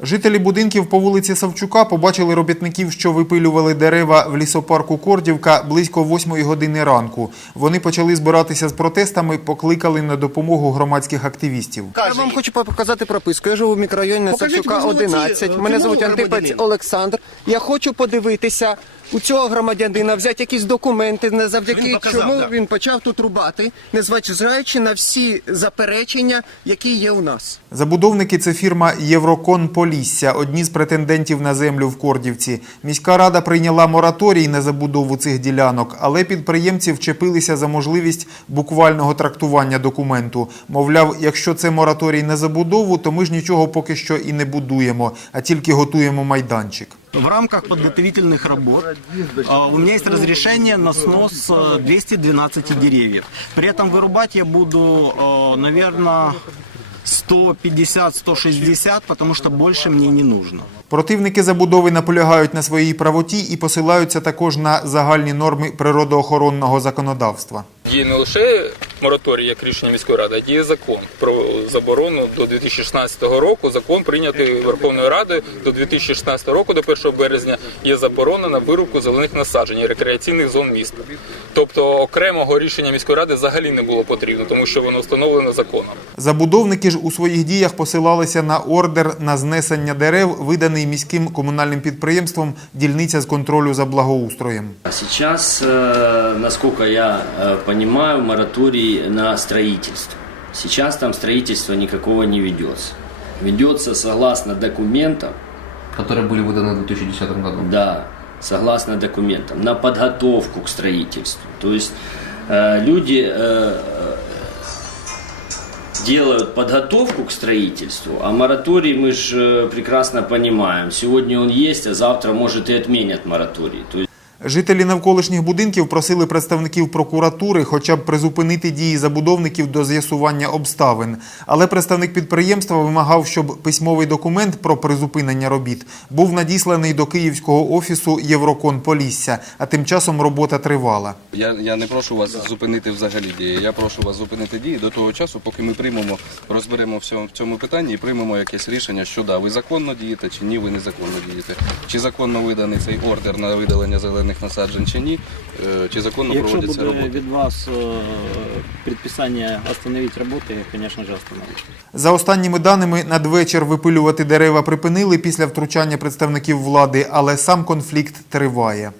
Жителі будинків по вулиці Савчука побачили робітників, що випилювали дерева в лісопарку Кордівка близько 8 години ранку. Вони почали збиратися з протестами, покликали на допомогу громадських активістів. Я вам хочу показати прописку. Я живу в мікрорайоні Покажіть, Савчука ви 11. е, Мене звуть Антипець? Олександр. Я хочу подивитися у цього громадянина, взяти якісь документи, не завдяки Він показав, чому да. він почав тут рубати, незважаючи на всі заперечення, які є у нас. Забудовники це фірма Єврокон Полісся, одні з претендентів на землю в Кордівці. Міська рада прийняла мораторій на забудову цих ділянок, але підприємці вчепилися за можливість буквального трактування документу. Мовляв, якщо це мораторій на забудову, то ми ж нічого поки що і не будуємо, а тільки готуємо майданчик. В рамках подготовительных работ а, у меня есть разрешение на снос а, 212 деревьев. При этом вырубать я буду, наверное, 150-160, тому що більше мені не нужно. Противники забудови наполягають на своїй правоті і посилаються також на загальні норми природоохоронного законодавства. Є не лише мораторій як рішення міської ради, а діє закон про заборону до 2016 року. Закон прийнятий Верховною Радою до 2016 року, до 1 березня, є заборона на вирубку зелених насаджень і рекреаційних зон міста. Тобто окремого рішення міської ради взагалі не було потрібно, тому що воно встановлено законом. Забудовники ж у своїх діях посилалися на ордер на знесення дерев, виданий міським комунальним підприємством дільниця з контролю за благоустроєм. А Сейчас, э, я э, понимаю, на строительство. Сейчас там строительство никакого не ведется. Ведется согласно документам, которые были выданы в 2010 году. да, согласно документам, на подготовку к строительству. То есть э, люди э, э, делают подготовку к строительству, а мораторий мы же прекрасно понимаем. Сегодня он есть, а завтра, может, и отменят мораторий. То есть Жителі навколишніх будинків просили представників прокуратури хоча б призупинити дії забудовників до з'ясування обставин. Але представник підприємства вимагав, щоб письмовий документ про призупинення робіт був надісланий до київського офісу Єврокон Полісся, а тим часом робота тривала. Я, я не прошу вас зупинити взагалі дії. Я прошу вас зупинити дії до того часу, поки ми приймемо, розберемо в цьому, в цьому питанні і приймемо якесь рішення, що да, ви законно дієте чи ні, ви незаконно дієте. Чи законно виданий цей ордер на видалення зелених насаджень чи ні, е, чи законно Якщо проводяться буде роботи. від вас е, предписання остановити роботи, звісно ж, остановлю. За останніми даними, надвечір випилювати дерева припинили після втручання представників влади, але сам конфлікт триває.